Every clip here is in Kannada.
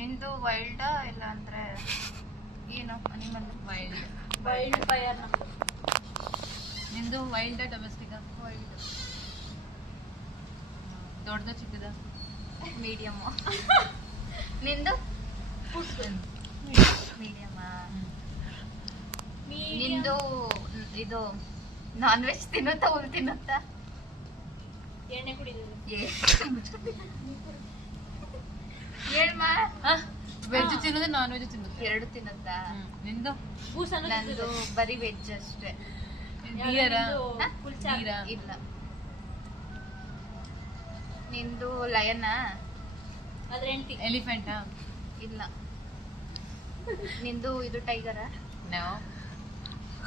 ನಿಂದು ವೈಲ್ಡ್ ಇಲ್ಲ ಅಂದ್ರೆ ಏನು ಅನಿಮಲ್? Wild fire. ನಿಂದು ವೈಲ್ಡ್ ಡೊಮೆಸ್ಟಿಕ್? ವೈಲ್ಡ್. ದೊಡ್ಡದ ಚಿಕ್ಕದ? ಮೀಡಿಯಮ್. ನಿಂದು? ಮೀಡಿಯಮ್. ನಿಂದು ಇದು ನಾನ್ ವೆಜ್ ತಿನ್ನುತ್ತಾ ಹುಲ್ ತಿನ್ನುತ್ತಾ? ಎಣ್ಣೆ ಕುಡಿಯೋದು. ಹೇಳ್ಮ. ವೆಜ್ ತಿನ್ನೋದು ನಾನ್ ವೆಜ್ ತಿನ್ನುತ್ತೆ? ಎರಡು ತಿನ್ನುತ್ತಾ? ನಿಂದು? ನಂದು ಬರೀ ವೆಜ್ ಅಷ್ಟೇ. ಇಲ್ಲ. ನಿಂದು ಲಯನ್? ಅದ್ರ ಹೆಂಡತಿ. ಎಲಿಫೆಂಟಾ? ಇಲ್ಲ. ನಿಂದು ಇದು ಟೈಗರ?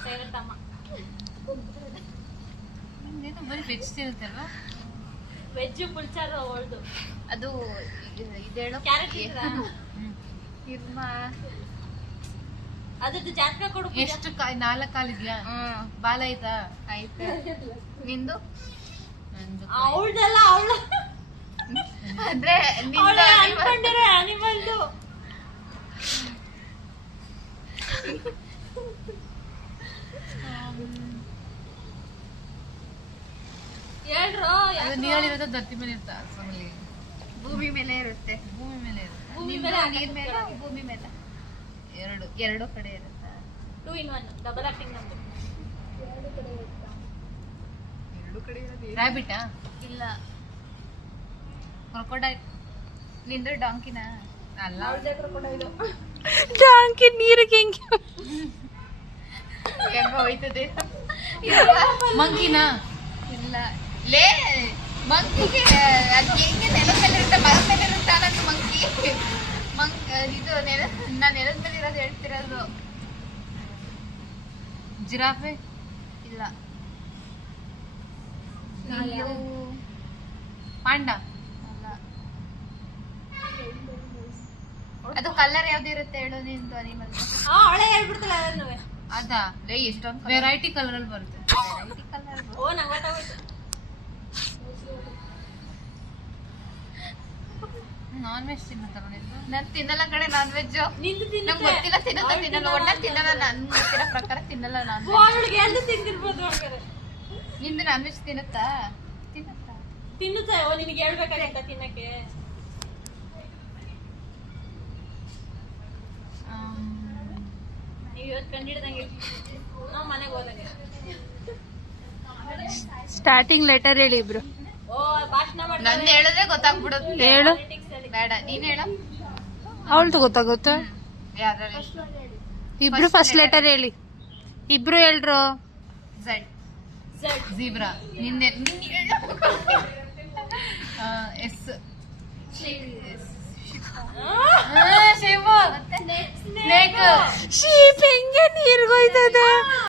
ಟೈಗರ್ ತಮ್ಮ. ನೀನು ಬರೀ ವೆಜ್ ತಿನ್ನುತ್ತೆ ಅಲ್ವಾ? ವೆಜ್ ಪುಲ್ಚಾರು ಅವಳ್ದು. ಅದು ಇದೇಳು ಕ್ಯಾರೆಟ್ ಇರ್ಮ. ಅದ್ರದ್ದು ಜಾತಕ ಕೊಡು. ಎಷ್ಟು 4 ಕಾಲಿದ್ಯಾ? ಬಾಲ ಐತಾ? ಆಯ್ತು. ನಿಂದು? ಅವಳ್ದಲ್ಲ, ಅವಳು ಅಂದ್ರೆ ಅನ್ಕೊಂಡಿರೋ ಅನಿಮಲ್ದು. ಹೇಳ್ರು. ಅದು ನೀರಲ್ಲಿರೋದು ಧರ್ತಿ ಮೇಲೆ ಇರ್ತಾ? ಭೂಮಿ ಮೇಲೆ ಇರುತ್ತೆ. ಭೂಮಿ ಮೇಲೆ ಇರುತ್ತೆ. ನೀರ್ ಮೇಲೆ ಭೂಮಿ ಮೇಲೆ ಎರಡು ಕಡೆ ಇರುತ್ತೆ. 2 in 1 ಡಬಲ್ ಆಕ್ಟಿಂಗ್ ನಮ್ದು. ಎರಡು ಕಡೆ ಇರೋದು. ರ್ಯಾಬಿಟಾ? ಇಲ್ಲ. ಕ್ರೊಕೊಡೈಲ್? ನಿಂದು ಡಾಂಕಿನ? ಅಲ್ಲ. ಡಾಂಕಿ ನೀರಿಗೆ ಹೆಂಗ ಹೋಯ್ತದೆ? ಮಂಕಿನ? ಇಲ್ಲ. ಲೇ ಮಂಕಿಗೆ ಅದು ಹೆಂಗೆ ನೆಲದ ಮೇಲೆ ಇರುತ್ತೆ, ಮರದ ಮೇಲೆ ಇರುತ್ತೆ ಅನ್ನೋದು ಮಂಕಿ. ಇದು ನಾ ನೆಲದ ಮೇಲೆ ಇರೋದು ಹೇಳ್ತಿರೋದು. ಜಿರಾಫೆ? ಇಲ್ಲ. ಪಾಂಡ? ಅಲ್ಲ. ಅದು ಕಲರ್ ಯಾವ್ದು ಇರುತ್ತೆ ಹೇಳು ನಿಂದು ಅನಿಮಲ್? ಅವಳೇ ಹೇಳ್ಬಿಡ್ತಲ್ಲ ಅದನ್ನು. ಅದಾ? ಲೇ ಎಷ್ಟೊಂದು ವೆರೈಟಿ ಕಲರ್ ಅಲ್ಲಿ ಬರುತ್ತೆ. ಕಲರ್. ಓ ನಂಗೆ ಗೊತ್ತಾಗೋಯ್ತು. ನಾನ್ ವೆಜ್ ತಿನ್ನುತ್ತಲ್ಲ ನಿಂದು? ನಾನು ತಿನ್ನಲ್ಲ ಕಡೆ ನಾನ್ ವೆಜ್. ನಿಂದು ನಂಗೆ ಗೊತ್ತಿಲ್ಲ ತಿನ್ನಲ್ಲ ತಿನ್ನಲ್ಲ ಒಟ್ಟ ತಿನ್ನಲ್ಲ. ನನ್ ಗೊತ್ತಿರೋ ಪ್ರಕಾರ ತಿನ್ನಲ್ಲ ನಾನು. ಅವಳಿಗೆ ಎಲ್ಲ ತಿಂದಿರ್ಬೋದು ಹಾಗಾದ್ರೆ. ನಿಂದು ನಾನ್ ವೆಜ್ ತಿನ್ನುತ್ತಾ? ತಿನ್ನುತ್ತಾ? ಓ ನಿನಗೆ ಹೇಳ್ಬೇಕಾಗಿತ್ತ ತಿನ್ನಕ್ಕೆ? ನೀವು ಇವತ್ತು ಕಂಡಿಡ್ದಂಗೆ ನಾವು ಮನೆಗೆ ಹೋದಂಗೆ. ಸ್ಟಾರ್ಟಿಂಗ್ ಲೆಟರ್ ಹೇಳಿ ಇಬ್ರು. ಓ ಭಾಷಣ ಮಾಡಿ ನಂದು ಹೇಳಿದ್ರೆ ಗೊತ್ತಾಗ್ಬಿಡುತ್ತೆ. ಹೇಳು. ಬೇಡ ನೀನ್ ಹೇಳ. ಅವಳ್ದು ಗೊತ್ತಾಗುತ್ತೆ. ಯಾರು? ಇಬ್ರು ಫಸ್ಟ್ ಲೆಟರ್ ಹೇಳಿ. ಇಬ್ರು ಹೇಳ್ರು. ಝಡ್. ಝೀಬ್ರಾ? ನಿನ್ನೆ ಎಸ್? ಆ, ಶಿವ? ಮತ್ತೆ ಸ್ನೇಕ್? ಶೀಪ್ ಹೆಂಗೆ ನೀರ್ಗೋಯ್ತದೆ?